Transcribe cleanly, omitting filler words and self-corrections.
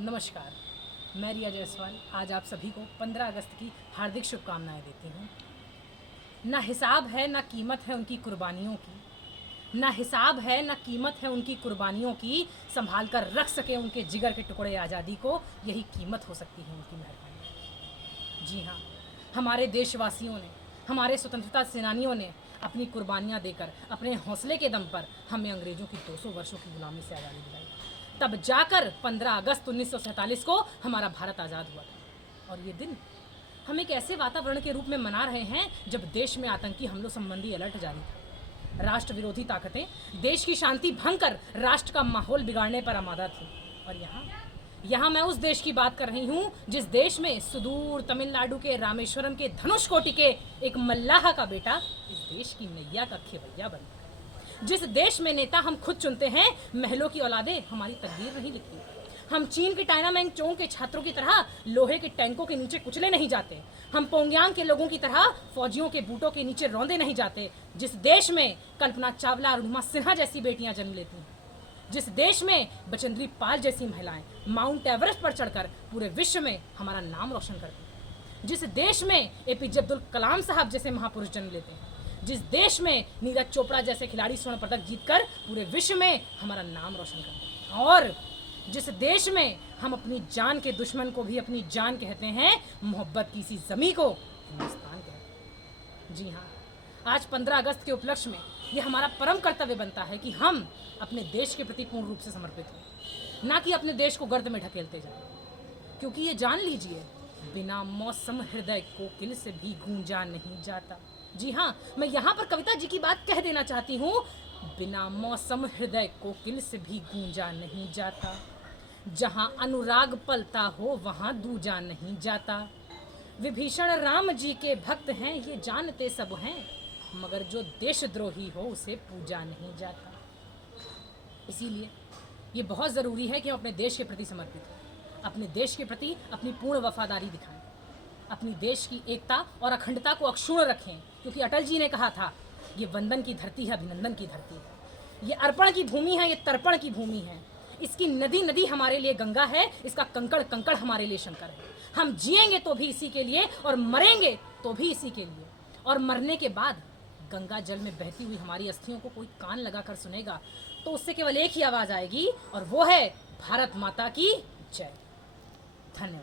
नमस्कार, मैं रिया जायसवाल आज आप सभी को 15 अगस्त की हार्दिक शुभकामनाएं देती हूँ। ना हिसाब है ना कीमत है उनकी कुर्बानियों की, ना हिसाब है ना कीमत है उनकी कुर्बानियों की, संभाल कर रख सके उनके जिगर के टुकड़े आज़ादी को, यही कीमत हो सकती है उनकी मेहरबानी। जी हाँ, हमारे देशवासियों ने, हमारे स्वतंत्रता सेनानियों ने अपनी कुर्बानियाँ देकर अपने हौसले के दम पर हमें अंग्रेज़ों की 200 वर्षों की गुलामी से आज़ादी दिलाई। तब जाकर 15 अगस्त 1947 को हमारा भारत आज़ाद हुआ था। और ये दिन हम एक ऐसे वातावरण के रूप में मना रहे हैं जब देश में आतंकी हमलों संबंधी अलर्ट जारी था। राष्ट्र विरोधी ताकतें देश की शांति भंग कर राष्ट्र का माहौल बिगाड़ने पर आमादा थी। और यहाँ मैं उस देश की बात कर रही हूँ जिस देश में सुदूर तमिलनाडु के रामेश्वरम के धनुष कोटि के एक मल्लाह का बेटा इस देश की नैया का खेवैया बन गया। जिस देश में नेता हम खुद चुनते हैं, महलों की औलादें हमारी तकदीर नहीं लिखती। हम चीन के टाइनामेंग चोंग के छात्रों की तरह लोहे के टैंकों के नीचे कुचले नहीं जाते। हम पोंगयांग के लोगों की तरह फौजियों के बूटों के नीचे रौंदे नहीं जाते। जिस देश में कल्पना चावला और उमा सिन्हा जैसी बेटियां जन्म लेती हैं, जिस देश में बचेंद्री पाल जैसी महिलाएं माउंट एवरेस्ट पर चढ़कर पूरे विश्व में हमारा नाम रोशन करती हैं, जिस देश में एपीजे अब्दुल कलाम साहब जैसे महापुरुष जन्म लेते हैं, जिस देश में नीरज चोपड़ा जैसे खिलाड़ी स्वर्ण पदक जीतकर पूरे विश्व में हमारा नाम रोशन करते हैं, और जिस देश में हम अपनी जान के दुश्मन को भी अपनी जान कहते हैं, मोहब्बत की इसी ज़मीं को हिंदुस्तान कहते हैं। जी हाँ, आज 15 अगस्त के उपलक्ष्य में ये हमारा परम कर्तव्य बनता है कि हम अपने देश के प्रति पूर्ण रूप से समर्पित हों, ना कि अपने देश को गर्द में ढकेलते जाएं। क्योंकि ये जान लीजिए, बिना मौसम हृदय कोकिल से भी गूंजा नहीं जाता। जी हाँ, मैं यहाँ पर कविता जी की बात कह देना चाहती हूँ, बिना मौसम हृदय कोकिल से भी गूंजा नहीं जाता। जहाँ अनुराग पलता हो वहाँ दूजा नहीं जाता। विभीषण राम जी के भक्त हैं, ये जानते सब हैं, मगर जो देशद्रोही हो उसे पूजा नहीं जाता। इसीलिए ये बहुत ज़रूरी है कि हम अपने देश के प्रति समर्पित हों, अपने देश के प्रति अपनी पूर्ण वफादारी दिखाएं, अपनी देश की एकता और अखंडता को अक्षुण्ण रखें। क्योंकि अटल जी ने कहा था, ये वंदन की धरती है, अभिनंदन की धरती है, ये अर्पण की भूमि है, ये तर्पण की भूमि है। इसकी नदी नदी हमारे लिए गंगा है, इसका कंकड़ कंकड़ हमारे लिए शंकर है। हम जिएंगे तो भी इसी के लिए और मरेंगे तो भी इसी के लिए। और मरने के बाद गंगा जल में बहती हुई हमारी अस्थियों को कोई कान लगाकर सुनेगा तो उससे केवल एक ही आवाज़ आएगी, और वो है भारत माता की जय। धन्यवाद।